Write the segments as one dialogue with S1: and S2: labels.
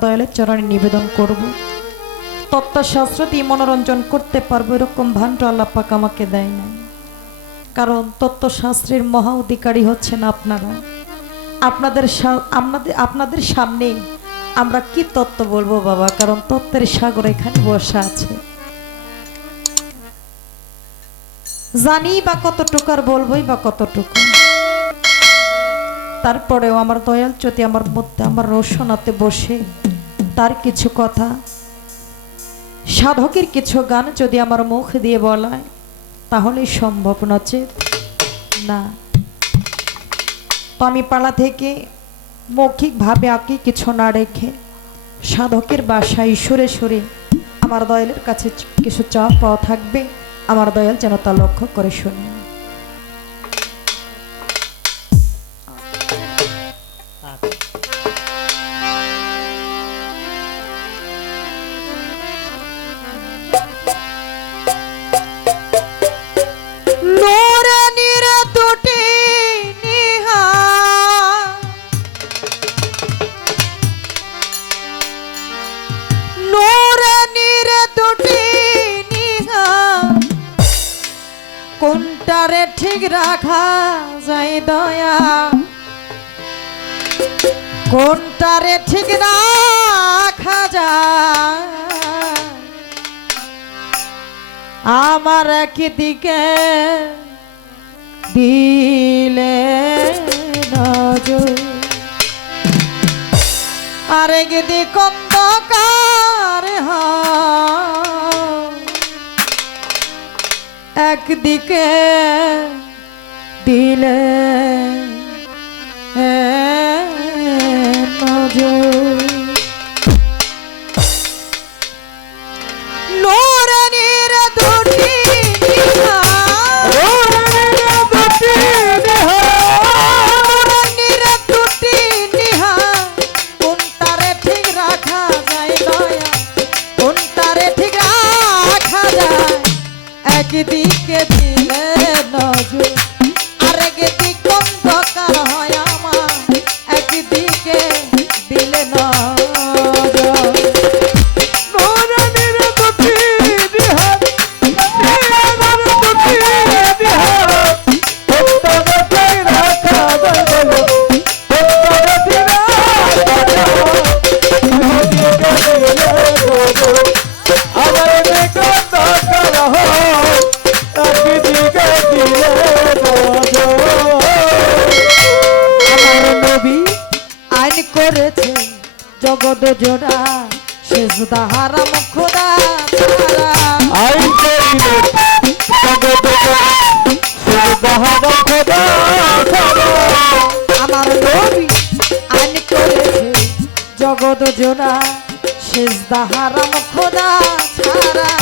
S1: দয়ালের চরণে নিবেদন করব। তত্ত্বশাস্ত্র দিয়ে মনোরঞ্জন করতে পারব, এরকম ভাণ্ড আল্লাপাক আমাকে দেয় না কারণ তত্ত্বশাস্ত্রের মহা অধিকারী হচ্ছেন আপনারা। আপনাদের আপনাদের আপনাদের সামনে আমরা কি তত্ত্ব বলব বাবা? কারণ তত্ত্বের সাগর এখানে বসা আছে। জানি বা কতটুকু আর বলবোই বা কতটুকু। তারপরেও আমার দয়াল যদি আমার মধ্যে আমার রোশনাতে বসে তার কিছু কথা। সাধকের কিছু গান যদি আমার মুখ দিয়ে বলায়, তাহলে সম্ভব নচেত। না। তো আমি পাড়া থেকে মৌখিকভাবে আঁকি কিছু না রেখে সাধকের বাসায় সুরে সুরে আমার দয়ালের কাছে কিছু চা পাওয়া থাকবে, আমার দয়াল যেন তা লক্ষ্য করে শুনি। কোনটারে ঠিক রাখা যায় দয়া। কোনটারে ঠিক রাখা যায়? আমার কি দিকে দিলে নজর। আরেক দিক অন্ধকার একদিকে দিলে জগৎ জোড়া শেষ দাহারা মুখ আমার নবী আইন করেছে জগৎ জোড়া শেষ দাহারা মুখ ছাড়া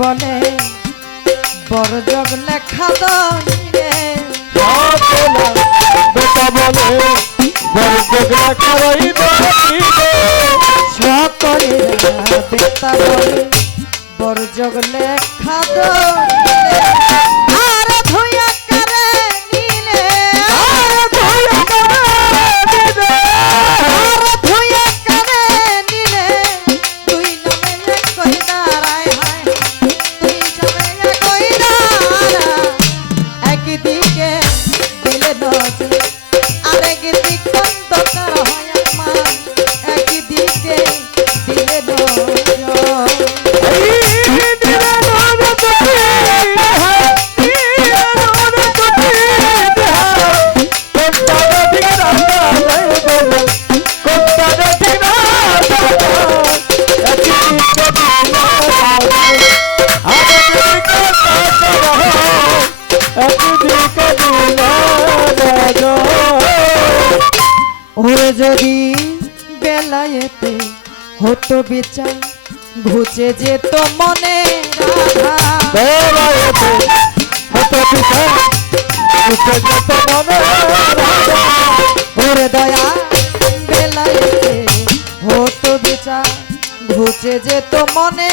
S1: বলে বড় জগ লেখা সকলের বেতা বলে বড় জগ লেখা দরে আর বিচার ঘুচে যেত মনে দয়া বেলায়েতে হতো বেচা। ঘুচে যেত মনে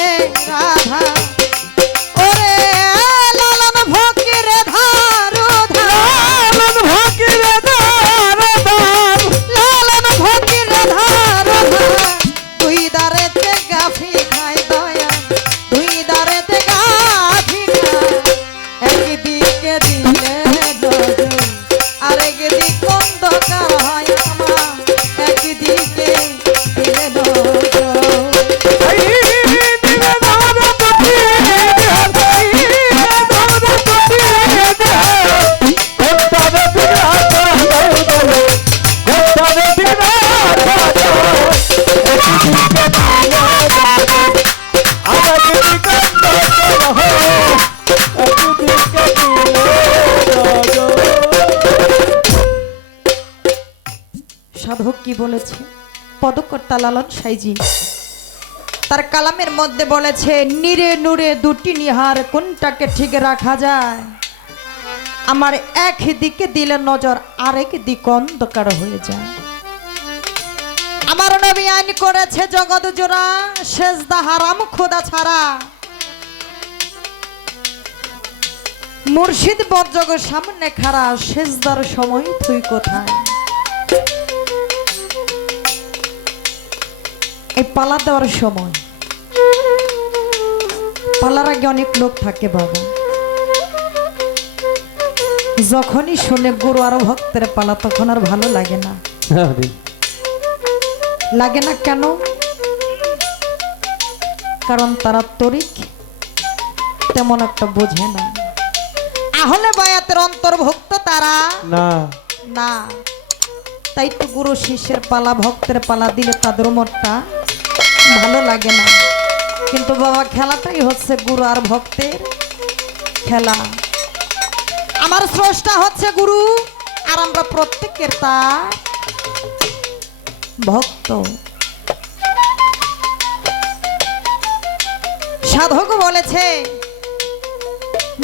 S1: পদকর্তা লালন সাইজি। তার কালামের মধ্যে বলেছে, নিরে নুরে দুটি নিহার, কোনটাকে ঠিক রাখা যায়? আমার এক দিকে দিলে নজর, আরেক দিক অন্ধকার হয়ে যায়। আমার নবী আইন করেছে জগৎ জোড়া শেষদা হারাম, খোদা ছাড়া। মুর্শিদ বর্জগ সামনে খাড়া শেষদার সময় তুই কোথায়? এই পালা দেওয়ার সময়। পালার আগে অনেক লোক থাকে বাবা। যখনই শুনে গুরু আর ভক্তের পালা তখন আর ভালো লাগে না। লাগে না কেন? কারণ তারা তরিক তেমন একটা বোঝে না। আহলে বায়াতের অন্তর্ভুক্ত তারা?
S2: না।
S1: না। তাই তো গুরু শিষ্যের পালা ভক্তের পালা দিলে তাদের মনটা ভালো লাগে না। কিন্তু বাবা, খেলাটাই হচ্ছে গুরু আর ভক্তের খেলা। আমার স্রষ্টা হচ্ছে গুরু আর আমরা প্রত্যেকের তার ভক্ত। সাধক বলেছে,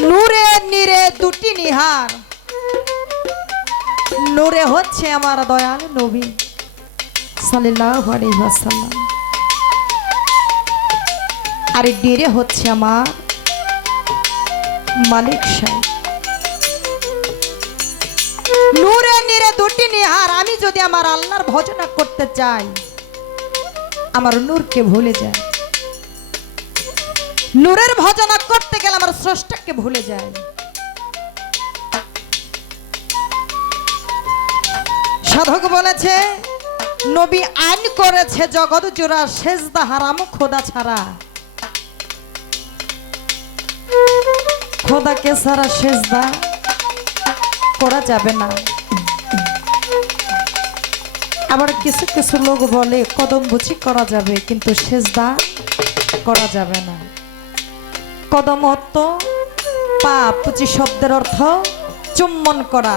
S1: নূরে নিরে দুটি নিহার। নূরে হচ্ছে আমার দয়াল নবী সাল্লাল্লাহু আলাইহি ওয়াসাল্লাম। আর ডিরে হচ্ছে আমার মালিক সাহেব। নূরে নিরে দুটি নিহার আমি যদি আমার আল্লাহর ভজনা করতে চাই, আমার নূরকে ভুলে যায়। নূরের ভজনা করতে গেলে আমার স্রষ্টাকে ভুলে যায়। সাধক বলেছে, নবী আইন করেছে জগৎ জোড়া, সেজদা হারাম, খোদা ছাড়া। খোদাকে ছাড়া সেজদা করা যাবে না। আবার কিছু কিছু লোক বলে, কদম বুচি করা যাবে, কিন্তু সেজদা করা যাবে না। কদম অর্থ পা পুচি শব্দের অর্থ চুম্বন করা।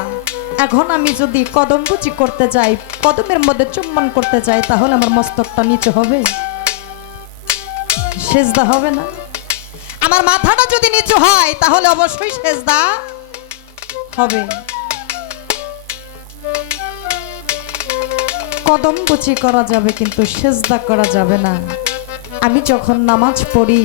S1: এখন আমি যদি কদম বুচি করতে যাই, কদমের মধ্যে চুম্বন করতে যাই, তাহলে আমার মস্তকটা নিচে হবে। সেজদা হবে না। আমার মাথাটা যদি নিচু হয়, তাহলে অবশ্যই সেজদা হবে। কদম বুচি করা যাবে, কিন্তু সেজদা করা যাবে না। আমি যখন নামাজ পড়ি,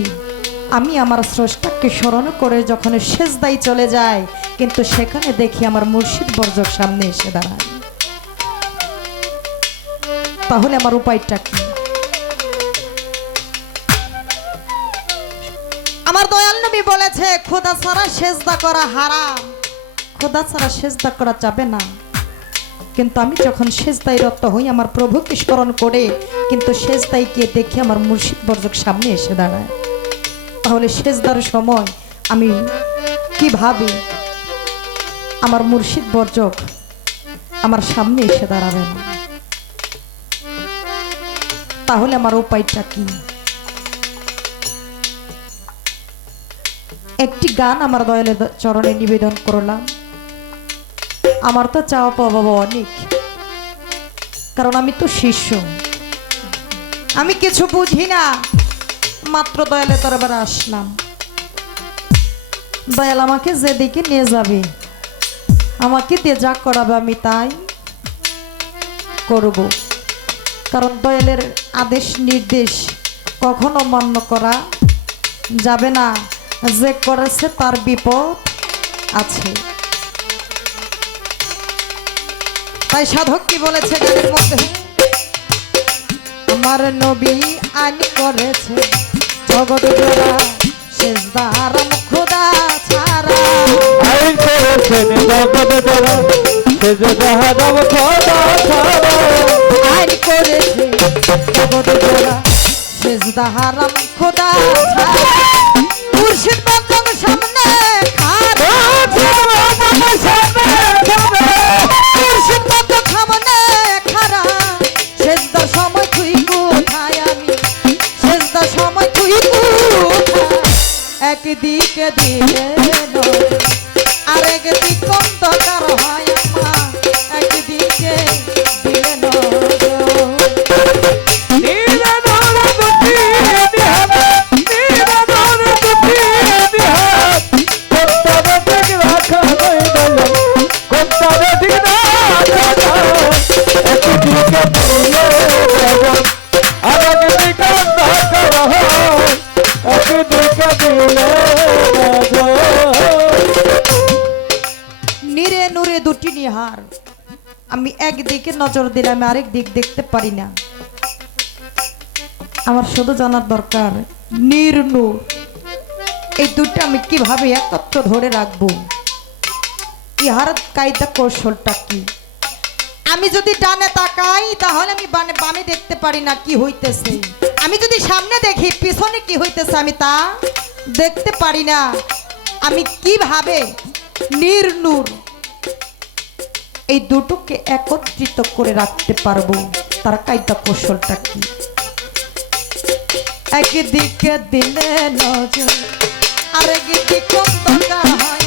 S1: আমি আমার স্রষ্টাকে স্মরণ করে যখন সেজদাই চলে যায় কিন্তু সেখানে দেখি আমার মুর্শিদ বর্জক সামনে এসে দাঁড়ায়। তাহলে আমার উপায়টা কি? বলেছে, খোদা ছাড়া সেজদা করা হারাম। খোদা ছাড়া সেজদা করা যাবে না। কিন্তু আমি যখন সেজদাই রত হই, আমার প্রভুকে স্মরণ করে, কিন্তু সেজদাই গিয়ে দেখি আমার মুর্শিদ বর্জক সামনে এসে দাঁড়ায়। তাহলে সেজদার সময় আমি কীভাবে আমার মুর্শিদ বর্জক আমার সামনে এসে দাঁড়াবেন। তাহলে আমার উপায়টা কি? একটি গান আমার দয়ালের চরণে নিবেদন করলাম। আমার তো চাওয়া পাওয়া বাবা অনেক, কারণ আমি তো শিষ্য। আমি কিছু বুঝি না, মাত্র দয়ালে দরবারে আসলাম। দয়াল আমাকে যেদিকে নিয়ে যাবে, আমাকে দিয়ে যা করাবে আমি তাই করব। কারণ দয়ালের আদেশ, নির্দেশ কখনো মান্য করা যাবে না। যে করেছে তার বিপদ আছে। তাই সাধক কি বলেছে গানের মধ্যে? আমার নবী আইন করেছে জগৎ জোড়া শেষ দারাম খোদা ছাড়া।
S2: আইন করেছেন জগৎ জোড়া সে যে খোদা ছাড়া।
S1: আইন করেছে জগৎ জোড়া শেষ দাহারাম খোদা ছাড়া। আরেক দিক অন্ধকার নিহার আমি একদিকে নজর দিলাম আরেক দিক দেখতে পারি না। আমার শুধু জানার দরকার, নির এই দুটো আমি কীভাবে একত্র ধরে রাখব? ইহার কায়দা কৌশলটা কি? আমি যদি ডানে তাকাই, তাহলে আমি বানে বামে দেখতে পারি না কি হইতেছে। আমি যদি সামনে দেখি, পিছনে কি হইতেছে আমি তা দেখতে পারি না। আমি কীভাবে নির্নূর এই দুটোকে একত্রিত করে রাখতে পারব। তার কায়দা কৌশলটা কি? একদিকে দিলে নজর, আরেকদিকে অন্ধকার হয়।